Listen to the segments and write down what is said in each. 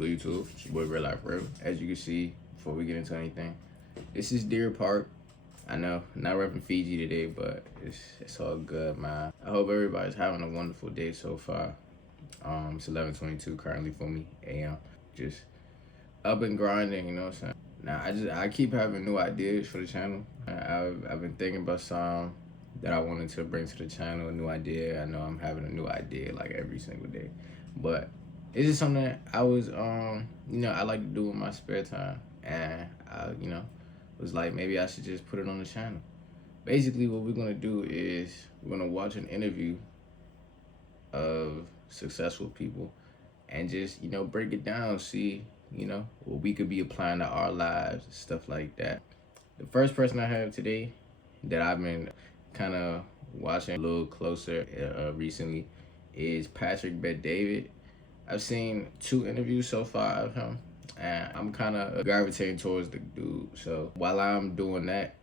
good YouTube? It's your boy Real Life Real. As you can see, before we get into anything, this is Deer Park. I know, not repping Fiji today, but it's all good, man. I hope everybody's having a wonderful day so far. It's 11:22 currently for me, a.m. Just up and grinding, you know what I'm saying? Now, I keep having new ideas for the channel. I've been thinking about some that I wanted to bring to the channel, a new idea. I know I'm having a new idea like every single day. But it's just something that I was, I like to do in my spare time. And I, was like, maybe I should just put it on the channel. Basically, what we're gonna do is we're gonna watch an interview of successful people and just, break it down, see, what we could be applying to our lives, stuff like that. The first person I have today that I've been kind of watching a little closer recently is Patrick Bet-David. I've seen 2 interviews so far of him, and I'm kind of gravitating towards the dude. So while I'm doing that,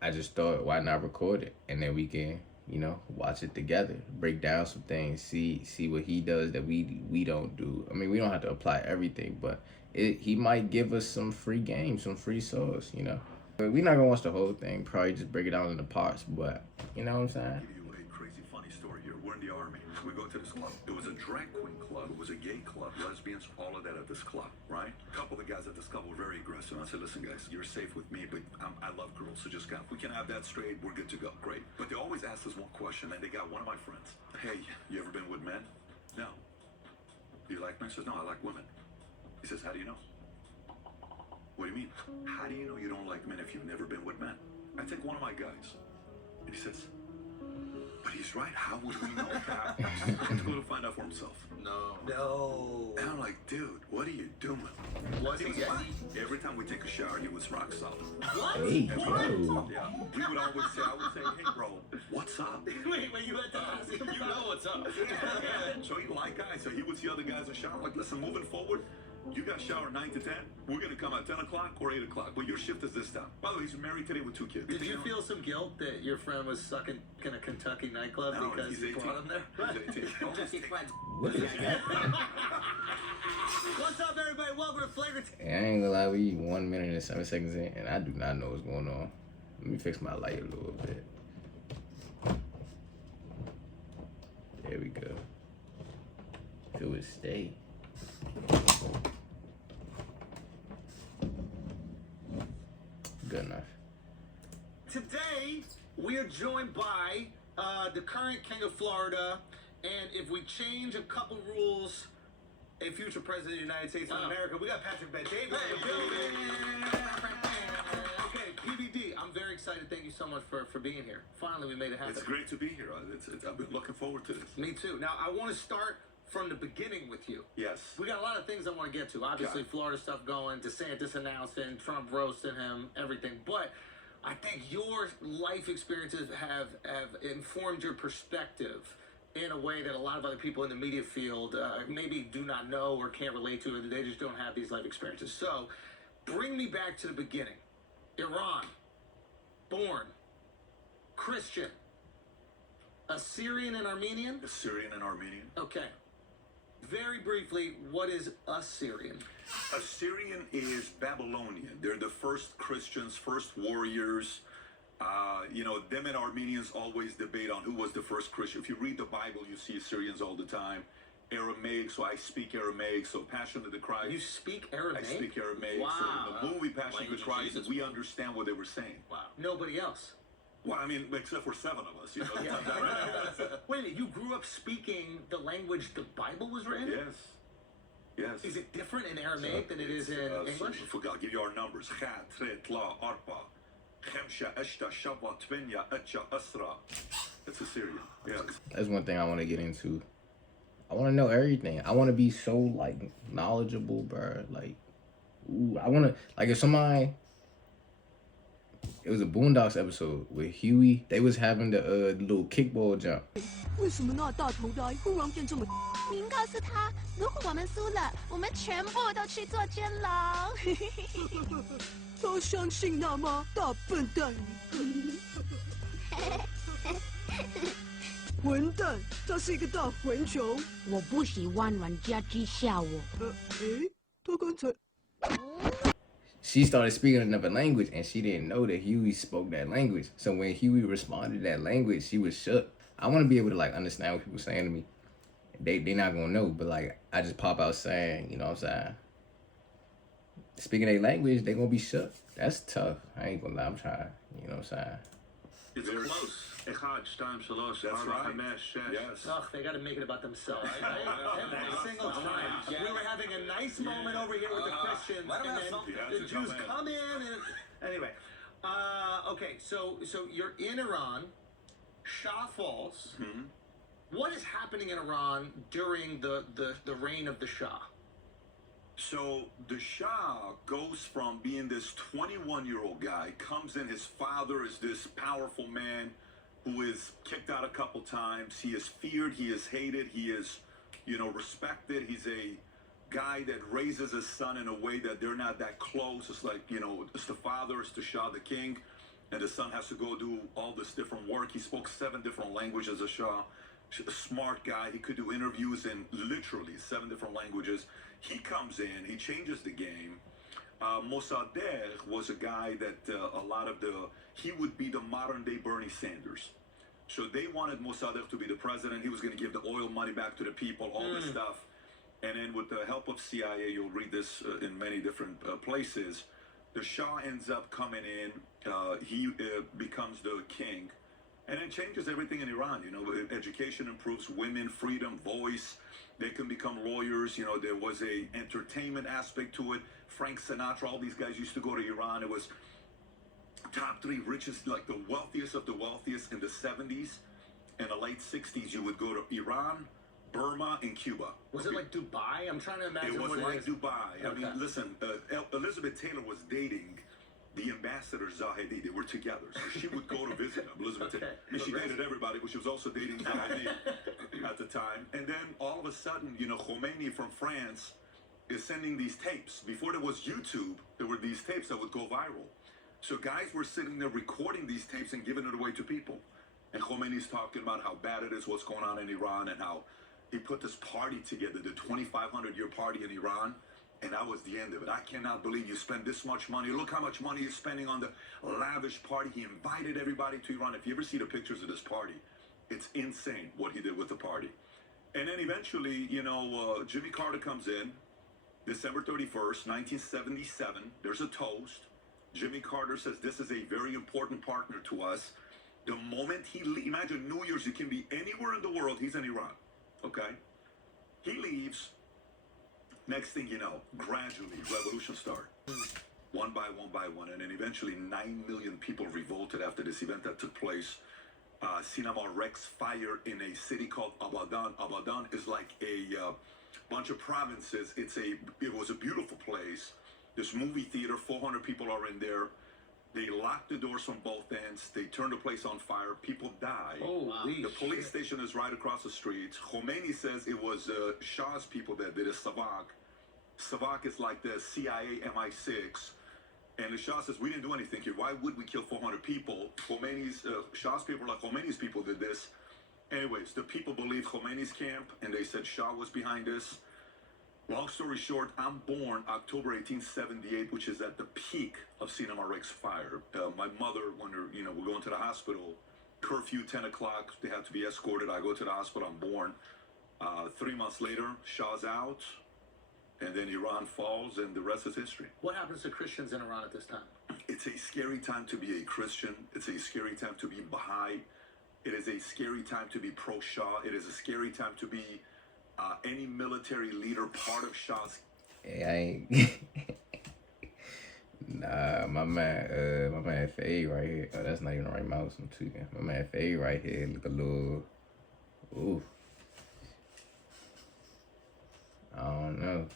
I just thought, why not record it? And then we can, watch it together, break down some things, see what he does that we don't do. I mean, we don't have to apply everything, but he might give us some free game, some free sauce, But we're not gonna watch the whole thing, probably just break it down into parts, but you know what I'm saying? I'll give you a crazy funny story here. We're in the Army. We go to this club. It was a drag queen club. It was a gay club. Lesbians, all of that at this club, right? A couple of the guys at this club were very aggressive. I said, listen, guys, you're safe with me, but I love girls, so just we can have that straight. We're good to go. Great. But they always ask us one question, and they got one of my friends. Hey, you ever been with men? No. Do you like men? He says, no, I like women. He says, how do you know? What do you mean? How do you know you don't like men if you've never been with men? I take one of my guys, and he says, but he's right. How would we know that? Let's go to find out for himself. No. And I'm like, dude, what are you doing? What's he get? Every time we take a shower, he was rock solid. What? Hey, Every bro. time. Yeah. We would always say, I would say, hey, bro, what's up? Wait, you had to ask him. You know what's up. So he like guys. So he would see other guys in shower. Like, listen, moving forward, you got shower 9 to 10. We're gonna come at 10 o'clock or 8 o'clock. But your shift is this time. By the way, he's married today with 2 kids. Did you feel some guilt that your friend was sucking in a Kentucky nightclub No, because he's you 18. brought him there? He's 18. What is that? What's up, everybody? Welcome to Flagrant. I ain't gonna lie, we 1 minute and 7 seconds in, and I do not know what's going on. Let me fix my light a little bit. There we go. If it would stay. Good enough. Today, we are joined by the current King of Florida, and if we change a couple rules, a future president of the United States of America. We got Patrick Bet-David in the building. Okay, PBD, I'm very excited. Thank you so much for being here. Finally, we made it happen. It's great to be here. I've been looking forward to this. Me too. Now, I want to start from the beginning with you. Yes. We got a lot of things I want to get to. Obviously, Florida stuff going, DeSantis announcing, Trump roasting him, everything. But I think your life experiences have informed your perspective in a way that a lot of other people in the media field maybe do not know or can't relate to, or they just don't have these life experiences. So, bring me back to the beginning. Iran, born, Christian, Assyrian and Armenian? Assyrian and Armenian. Okay. Very briefly, what is Assyrian? Assyrian is Babylonian. They're the first Christians, first warriors. Them and Armenians always debate on who was the first Christian. If you read the Bible, you see Assyrians all the time. Aramaic, so I speak Aramaic. So Passion of the Christ. You speak Aramaic? I speak Aramaic. Wow. So in the movie Passion of the Christ, we understand what they were saying. Wow. Nobody else? Well, I mean, except for 7 of us. Wait a minute, you grew up speaking the language the Bible was written? Yes. Yes. Is it different in Aramaic than it is in English? I'll give you our numbers. It's Assyrian. Yes. That's one thing I want to get into. I want to know everything. I want to be so, like, knowledgeable, bro. Like, ooh, I want to, like, if somebody, it was a Boondocks episode with Huey. They was having the little kickball jump. 为什么那大头的忽然变这么？您告诉他，如果我们输了，我们全部都去做监牢。他相信那吗？大笨蛋！混蛋，他是一个大混球。我不喜欢人家讥笑我。他刚才 She started speaking another language, and she didn't know that Huey spoke that language. So when Huey responded that language, she was shook. I want to be able to like understand what people saying to me. They not gonna know, but like I just pop out saying, you know what I'm saying? Speaking their language, they gonna be shook. That's tough. I ain't gonna lie, I'm trying. You know what I'm saying? It's close. Echad, shtaim, shalosh, That's arba, right. hamesh, shesh. Yes. Ugh, they got to make it about themselves. Every single time. We were having a nice moment over here with the Christians, let 'em have and something. then Yeah, the to Jews come in. come in. And anyway, okay, so you're in Iran. Shah falls. What is happening in Iran during the reign of the Shah? So the Shah goes from being this 21-year-old guy, comes in, his father is this powerful man who is kicked out a couple times. He is feared, he is hated, he is, respected. He's a guy that raises his son in a way that they're not that close. It's like, it's the father, it's the Shah, the king, and the son has to go do all this different work. He spoke 7 different languages as Shah. A smart guy. He could do interviews in literally 7 different languages. He comes in, he changes the game. Mossadegh was a guy that he would be the modern day Bernie Sanders. So they wanted Mossadegh to be the president. He was going to give the oil money back to the people, all this stuff. And then with the help of CIA, you'll read this in many different places, the Shah ends up coming in. He becomes the king. And it changes everything in Iran. Education improves, women, freedom, voice. They can become lawyers. There was a entertainment aspect to it. Frank Sinatra, all these guys used to go to Iran. It was top 3 richest, like the wealthiest of the wealthiest in the 70s. In the late 60s, you would go to Iran, Burma, and Cuba. Was it like Dubai? I'm trying to imagine It was what like it is. Dubai. I mean, listen, Elizabeth Taylor was dating the ambassador Zahedi. They were together, so she would go to visit him. Elizabeth Taylor, and she dated everybody, but she was also dating Zahedi at the time. And then all of a sudden, Khomeini from France is sending these tapes. Before there was YouTube, there were these tapes that would go viral. So guys were sitting there recording these tapes and giving it away to people. And Khomeini's talking about how bad it is, what's going on in Iran, and how he put this party together, the 2,500-year party in Iran. And that was the end of it. I cannot believe you spend this much money. Look how much money he's spending on the lavish party. He invited everybody to Iran. If you ever see the pictures of this party, it's insane what he did with the party. And then eventually, Jimmy Carter comes in, December 31st, 1977. There's a toast. Jimmy Carter says, this is a very important partner to us. The moment imagine New Year's, you can be anywhere in the world. He's in Iran, okay? He leaves. Next thing you know, gradually, revolution started. One by one, and then eventually 9 million people revolted after this event that took place. Cinema Rex fire in a city called Abadan. Abadan is like a bunch of provinces. It was a beautiful place. This movie theater, 400 people are in there. They locked the doors from both ends. They turned the place on fire. People died. Holy The police station is right across the street. Khomeini says it was Shah's people that did it, Savak. Savak is like the CIA MI6. And the Shah says, we didn't do anything here. Why would we kill 400 people? Shah's people, like Khomeini's people, did this. Anyways, the people believed Khomeini's camp, and they said Shah was behind this. Long story short, I'm born October 1878, which is at the peak of Cinema Rex fire. My mother, when we're going to the hospital, curfew 10 o'clock, they have to be escorted. I go to the hospital, I'm born. 3 months later, Shah's out, and then Iran falls, and the rest is history. What happens to Christians in Iran at this time? It's a scary time to be a Christian. It's a scary time to be Baha'i. It is a scary time to be pro-Shah. It is a scary time to be any military leader, part of Shah's. Hey, I ain't. Nah, my man Faye right here. Oh, that's not even the right mouse. I'm tweaking. My man Faye right here look a little. Ooh. I don't know.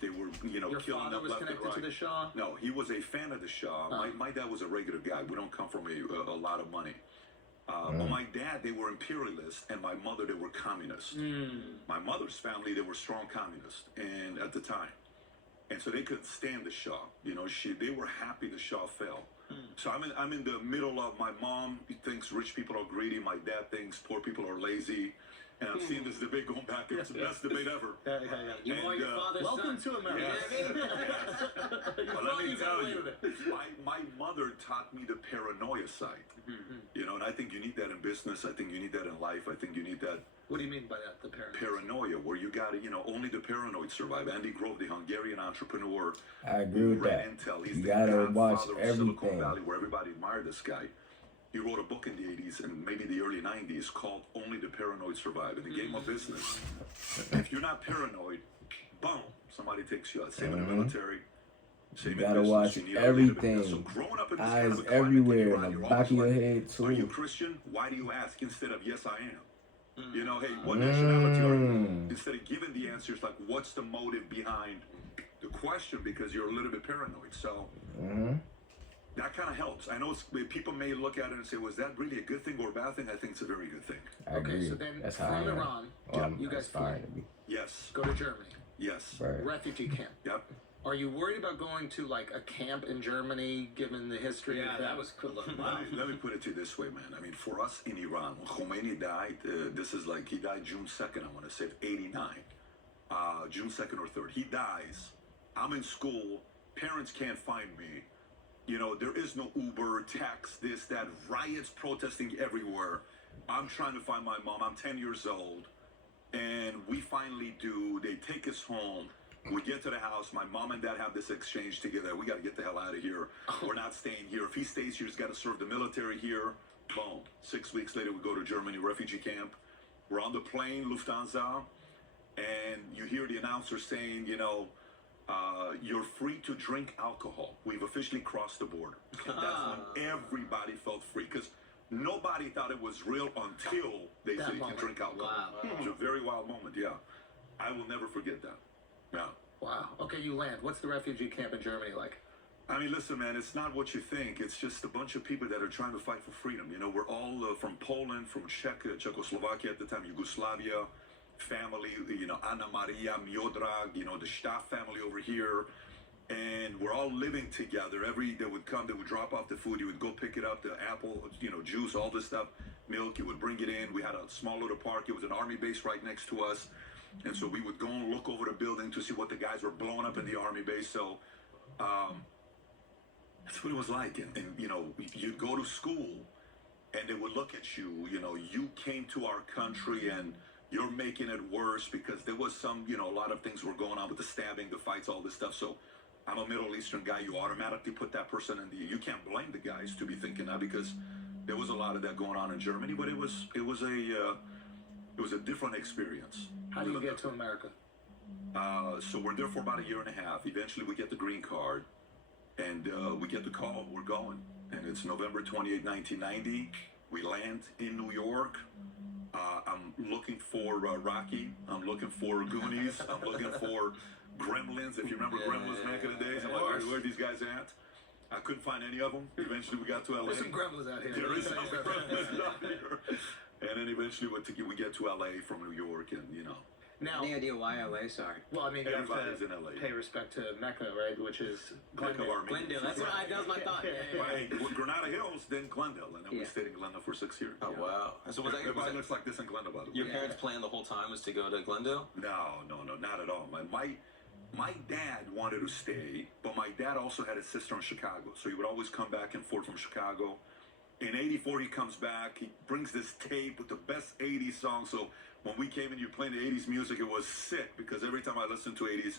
They were, Your killing father up was left and connected right. to the Shah? No, he was a fan of the Shah. My dad was a regular guy. We don't come from a lot of money. But my dad, they were imperialists, and my mother, they were communists. My mother's family, they were strong communists, and at the time, and so they couldn't stand the Shah. They were happy the Shah fell. So I'm in the middle of, my mom thinks rich people are greedy. My dad thinks poor people are lazy. And I'm seeing this debate going back. It's the best debate ever. You are your father's welcome son. to America. But let me tell you, my mother taught me the paranoia side. You know, and I think you need that in business. I think you need that in life. I think you need that. What do you mean by that? The paranoia? Paranoia, where you got to, you know, only the paranoid survive. Andy Grove, the Hungarian entrepreneur. I agree with that. Intel. He's You the gotta watch godfather of Silicon everything. Valley, where everybody admired this guy. He wrote a book in the 80s and maybe the early 90s called Only the Paranoid Survive. In the game of business, if you're not paranoid, boom, somebody takes you out. Same in the military. You gotta watch everything. So growing up in this Eyes kind of a climate, everywhere, Iran, in you're the back of always your like, head too. are you Christian? Why do you ask instead of yes I am? You know, hey, what nationality are you? Instead of giving the answers like what's the motive behind the question, because you're a little bit paranoid. So that kind of helps. I know people may look at it and say, was that really a good thing or a bad thing? I think it's a very good thing. I agree. Okay, so then That's how I from am. Iran, you guys that's flee. fine. Yes. Go to Germany. Yes. Right. Refugee camp. Yep. Are you worried about going to like a camp in Germany, given the history Yeah, of that was cool. Wow. Let me put it to you this way, man. I mean, for us in Iran, when Khomeini died, this is like he died June 2nd, I want to say, 89. June 2nd or 3rd. He dies. I'm in school. Parents can't find me. You know, there is no Uber, tax, this, that, riots, protesting everywhere. I'm trying to find my mom. I'm 10 years old. And we finally do. They take us home. We get to the house. My mom and dad have this exchange together. We got to get the hell out of here. We're not staying here. If he stays here, he's got to serve the military here. Boom. 6 weeks later, we go to Germany, refugee camp. We're on the plane, Lufthansa. And you hear the announcer saying, you know, you're free to drink alcohol. We've officially crossed the border. And that's when everybody felt free, because nobody thought it was real until they said you can drink alcohol. Wow. It was a very wild moment, yeah. I will never forget that. Yeah. Wow. Okay, you land. What's the refugee camp in Germany like? I mean, listen, man, it's not what you think. It's just a bunch of people that are trying to fight for freedom. You know, we're all from Poland, from Czechoslovakia at the time, Yugoslavia, family, you know, Anna Maria, Miodrag, you know, the Staff family over here. And we're all living together. They would come, they would drop off the food, you would go pick it up, the apple, you know, juice, all this stuff, milk, you would bring it in. We had a small little park. It was an army base right next to us. And so we would go and look over the building to see what the guys were blowing up in the army base. So that's what it was like. And you know, you'd go to school and they would look at you, you know, you came to our country and you're making it worse, because there was some, you know, a lot of things were going on with the stabbing, the fights, all this stuff. So I'm a Middle Eastern guy. You automatically put that person in you can't blame the guys to be thinking that, because there was a lot of that going on in Germany, but it was a different experience. How do you get to America? So we're there for about a year and a half. Eventually we get the green card, and we get the call, we're going. And it's November 28, 1990. We land in New York. I'm looking for Rocky. I'm looking for Goonies. I'm looking for Gremlins. If you remember Gremlins back in the days, I'm like, where are these guys at? I couldn't find any of them. Eventually we got to LA. There's some gremlins out here. There is some gremlins out here. And then eventually we get to LA from New York, and you know. Now, Any idea why LA? Sorry. well, I mean, you have Everybody's in to LA. pay respect to Mecca, right? Which is Glendale, Glendale. That was my thought. Right. Well, Granada Hills, then Glendale, and then we Yeah. stayed in Glendale for 6 years. Oh wow! So was that Everybody looks like this in Glendale, by the way. your parents' plan the whole time was to go to Glendale? No, not at all. My dad wanted to stay, but my dad also had a sister in Chicago, so he would always come back and forth from Chicago. In '84, he comes back. He brings this tape with the best '80s songs. So when we came in, you're playing the '80s music. It was sick, because every time I listen to '80s,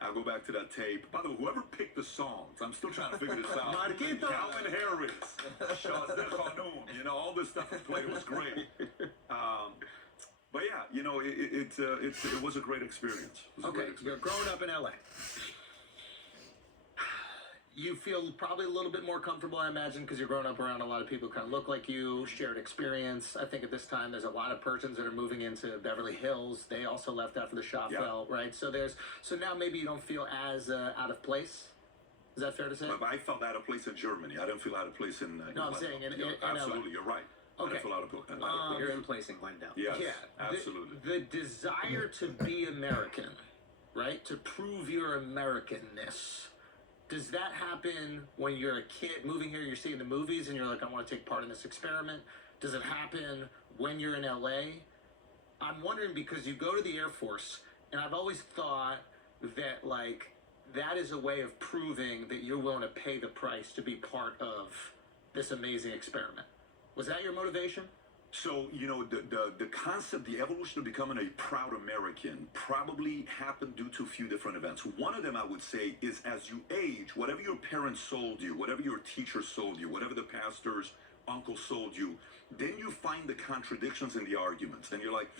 I go back to that tape. By the way, whoever picked the songs, I'm still trying to figure this out. Marquito. Calvin Harris, Shazia Khanum, you know, all this stuff he played. It was great. But yeah, you know, it was a great experience. It was a Okay, great experience. you're growing up in LA. You feel probably a little bit more comfortable, I imagine, because you're growing up around a lot of people who kind of look like you, shared experience. I think at this time there's a lot of Persians that are moving into Beverly Hills. They also left after the shot Yeah. fell, right? So now maybe you don't feel as out of place. Is that fair to say? But I felt out of place in Germany. I didn't feel out of place in. No, I'm Glendale. saying in absolutely, you're right. I Okay. didn't feel out of place. You're in place in Glendale. Yes, Yeah, absolutely. The desire to be American, right? To prove your Americanness. Does that happen when you're a kid moving here, you're seeing the movies and you're like, I want to take part in this experiment? Does it happen when you're in LA? I'm wondering because you go to the Air Force, and I've always thought that like that is a way of proving that you're willing to pay the price to be part of this amazing experiment. Was that your motivation? So, the concept, the evolution of becoming a proud American probably happened due to a few different events. One of them, I would say, is as you age, whatever your parents sold you, whatever your teacher sold you, whatever the pastor's uncle sold you, then you find the contradictions in the arguments. And you're like,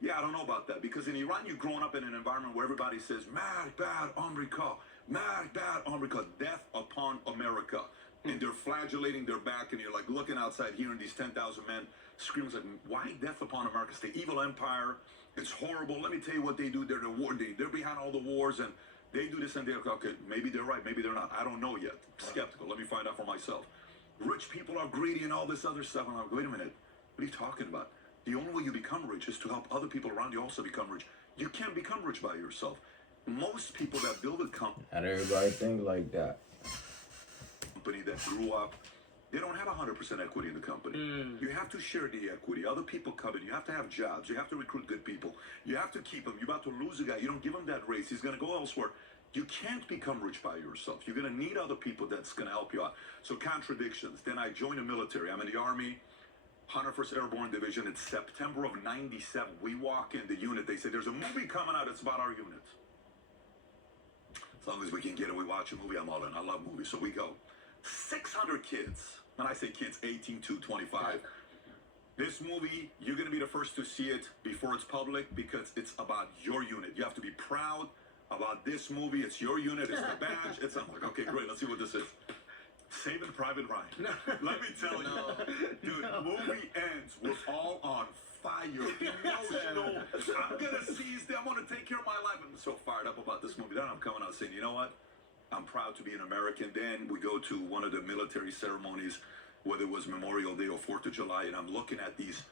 yeah, I don't know about that. Because in Iran, you're growing up in an environment where everybody says, mad, bad, America, mad, bad, America, death upon America. And they're flagellating their back, and you're like looking outside, hearing these 10,000 men screams like, why death upon America? It's the evil empire. It's horrible. Let me tell you what they do. They're the war. They're behind all the wars, and they do this and they're okay. Maybe they're right. Maybe they're not. I don't know yet. Skeptical. Let me find out for myself. Rich people are greedy and all this other stuff. And I'm like, wait a minute. What are you talking about? The only way you become rich is to help other people around you also become rich. You can't become rich by yourself. Most people that build a company. Not everybody think like that. That grew up, they don't have 100% equity in the company. You have to share the equity. Other people come in. You have to have jobs. You have to recruit good people. You have to keep them. You're about to lose a guy. You don't give him that raise. He's going to go elsewhere. You can't become rich by yourself. You're going to need other people that's going to help you out. So contradictions. Then I joined the military. I'm in the Army, 101st Airborne Division. It's September of 97. We walk in the unit. They say, there's a movie coming out. It's about our unit. As long as we can get it, we watch a movie. I'm all in. I love movies. So we go. 600 kids. When I say kids, 18 to 25. This movie, you're going to be the first to see it before it's public because it's about your unit. You have to be proud about this movie. It's your unit. It's the badge. I'm like, okay, great. Let's see what this is. Saving Private Ryan. Let me tell you. Dude, movie ends. We're all on fire. Emotional. I'm going to seize them. I'm going to take care of my life. I'm so fired up about this movie. Then I'm coming out saying, you know what? I'm proud to be an American. Then we go to one of the military ceremonies, whether it was Memorial Day or 4th of July, and I'm looking at these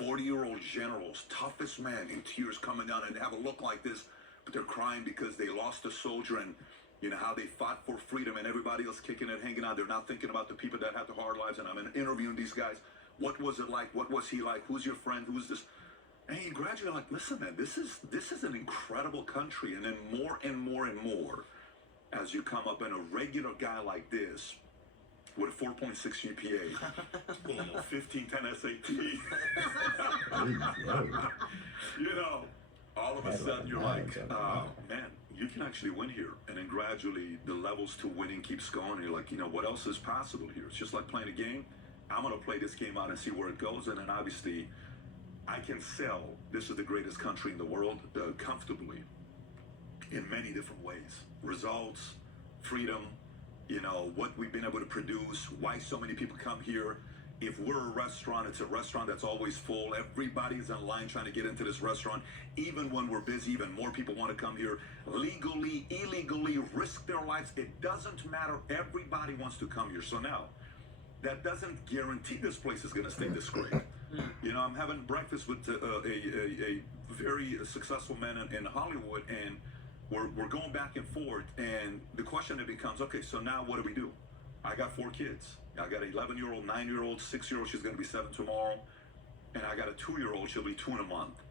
40-year-old generals, toughest men, in tears coming down, and they have a look like this, but they're crying because they lost a soldier, and you know how they fought for freedom, and everybody else kicking it, hanging out. They're not thinking about the people that had the hard lives, and I'm interviewing these guys. What was it like? What was he like? Who's your friend? Who's this? And you gradually like, listen, man, this is an incredible country, and then more and more and more. As you come up in a regular guy like this with a 4.6 GPA, 1510 SAT, you know, all of a sudden you're like, man, you can actually win here. And then gradually the levels to winning keeps going. And you're like, you know, what else is possible here? It's just like playing a game. I'm going to play this game out and see where it goes. And then obviously I can sell, this is the greatest country in the world, comfortably in many different ways. Results, freedom, you know, what we've been able to produce, why so many people come here. If we're a restaurant, it's a restaurant that's always full. Everybody's in line trying to get into this restaurant. Even when we're busy, even more people want to come here. Legally, illegally, risk their lives. It doesn't matter. Everybody wants to come here. So now, that doesn't guarantee this place is going to stay this great. You know, I'm having breakfast with a very successful man in Hollywood, and we're going back and forth, and the question that becomes, okay, so now what do we do? I got 4 kids. I got an 11-year-old, 9-year-old, 6-year-old, she's going to be 7 tomorrow, and I got a 2-year-old, she'll be 2 in a month.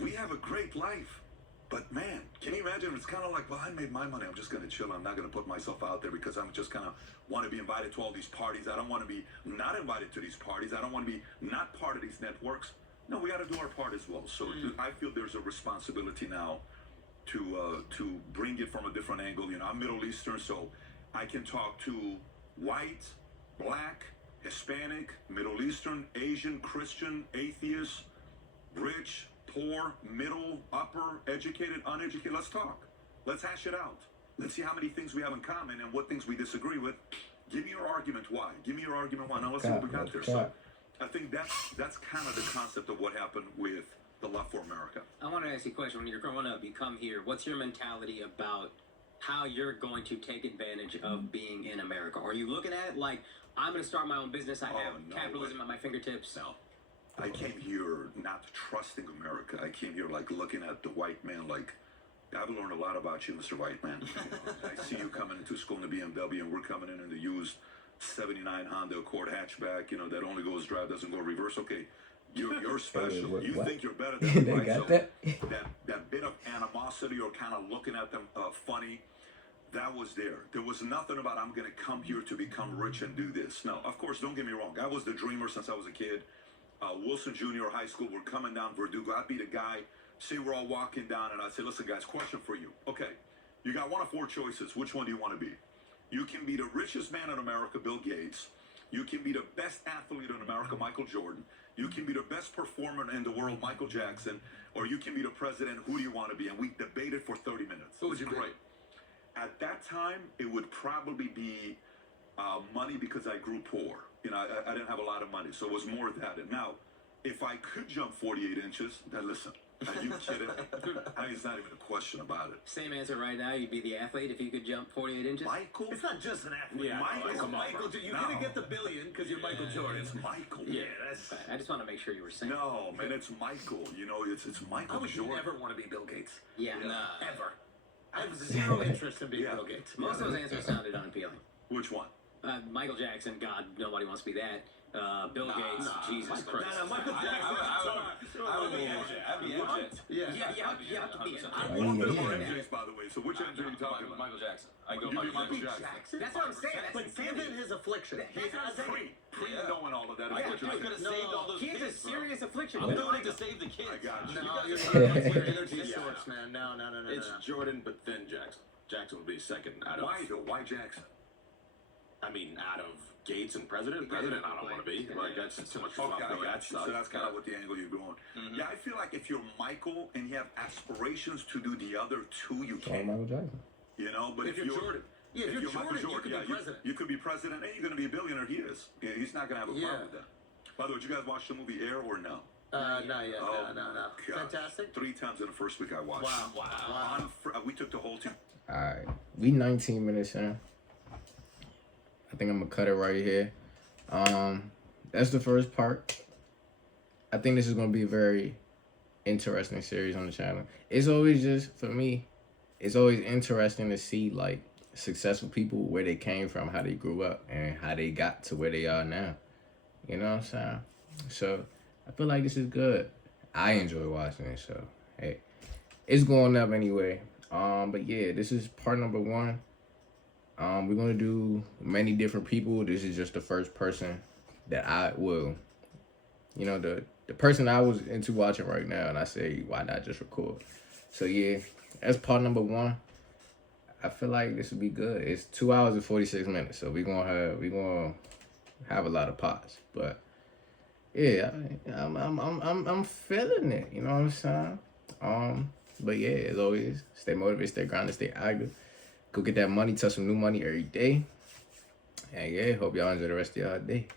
We have a great life, but man, can you imagine? It's kind of like, well, I made my money, I'm just going to chill, I'm not going to put myself out there because I'm just kind of want to be invited to all these parties. I don't want to be not invited to these parties. I don't want to be not part of these networks. No, we got to do our part as well. So I feel there's a responsibility now to bring it from a different angle. You know, I'm Middle Eastern, so I can talk to white, black, Hispanic, Middle Eastern, Asian, Christian, atheist, rich, poor, middle, upper, educated, uneducated. Let's talk. Let's hash it out. Let's see how many things we have in common and what things we disagree with. Give me your argument why. Give me your argument why. Now let's see what we got there. So I think that's kind of the concept of what happened with the Love for America. I want to ask you a question. When you're growing up, you come here, what's your mentality about how you're going to take advantage of being in America? Are you looking at it like, I'm going to start my own business, I have capitalism at my fingertips? No. I came here not trusting America. I came here like looking at the white man like, I've learned a lot about you, Mr. White Man. I see you coming into school in the BMW, and we're coming in the used 79 Honda Accord hatchback, you know, that only goes drive, doesn't go reverse. Okay, You're special. what- You what? think you're better than them, They right? got So that? that bit of animosity or kind of looking at them funny, that was there. There was nothing about I'm going to come here to become rich and do this. No, of course, don't get me wrong. I was the dreamer since I was a kid. Wilson Junior High School, we're coming down Verdugo. I'd be the guy. Say we're all walking down, and I'd say, listen, guys, question for you. Okay, you got one of four choices. Which one do you want to be? You can be the richest man in America, Bill Gates. You can be the best athlete in America, Michael Jordan. You can be the best performer in the world, Michael Jackson. Or you can be the president. Who do you want to be? And we debated for 30 minutes. Who would you be? Great. At that time, it would probably be money because I grew poor. You know, I didn't have a lot of money, so it was more that. And now, if I could jump 48 inches, then listen, are you kidding? I mean, it's not even a question about it. Same answer right now. You'd be the athlete if you could jump 48 inches. Michael? It's not just an athlete. Yeah, Michael, come on, Michael, bro. you're No. gonna get the billion because you're Michael Jordan. It's Michael. Yeah, that's. I just want to make sure you were saying. No, man, it's Michael. You know, it's Michael I would Jordan. never want to be Bill Gates. Yeah. Ever. I have zero interest in being Yeah. Bill Gates. Most of those answers sounded unappealing. Which one? Michael Jackson, God, nobody wants to be that. Bill Gates, Jesus Christ. No, Michael Jackson. I would be MJ. I'd be MJ. Yeah. Yeah, you have to be. I'm Oh, one yeah, of them yeah. MJs, by the way. So which MJ are you talking about? Michael Jackson. I go You Michael Michael Jackson. Jackson. That's what I'm saying. That's But given insanity. his affliction, he has a Pre-knowing all of that. I is what could you're have saying. saved all those He has a kids, bro. serious affliction. I'm Bill doing it to Gates. save the kids. I got you. No, you're energy Yeah. source, man. No. It's Jordan, but then Jackson. Jackson would be second out of. Why though? Why Jackson? I mean, out of Gates and President. President, I don't want to be. Like that's too much Okay, I responsibility. got you. So that's kind of what the angle you're going. Yeah, I feel like if you're Michael and you have aspirations to do the other two, you Oh, can. Michael Jackson. You know, but If you're Jordan. Yeah, if you're Michael Jordan, you could be president. You could be president, and you're going to be a billionaire. He is. Yeah, he's not going to have a Yeah. problem with that. By the way, did you guys watch the movie Air or no? Not yet. Oh, No. God. Fantastic. 3 times in the first week I watched. Wow. We took the whole team. All right, we 19 minutes in. I think I'm gonna cut it right here. That's the first part. I think this is gonna be a very interesting series on the channel. It's always just for me. It's always interesting to see like successful people where they came from, how they grew up, and how they got to where they are now. You know what I'm saying? So I feel like this is good. I enjoy watching it. So hey, it's going up anyway. But yeah, this is part number 1. We're gonna do many different people. This is just the first person that I will, you know, the person I was into watching right now, and I say, why not just record? So yeah, that's part number 1. I feel like this will be good. It's 2 hours and 46 minutes, so we're gonna have a lot of parts. But yeah, I'm feeling it. You know what I'm saying? But yeah, as always, stay motivated, stay grounded, stay active. Go get that money, touch some new money every day. And yeah, hope y'all enjoy the rest of y'all day.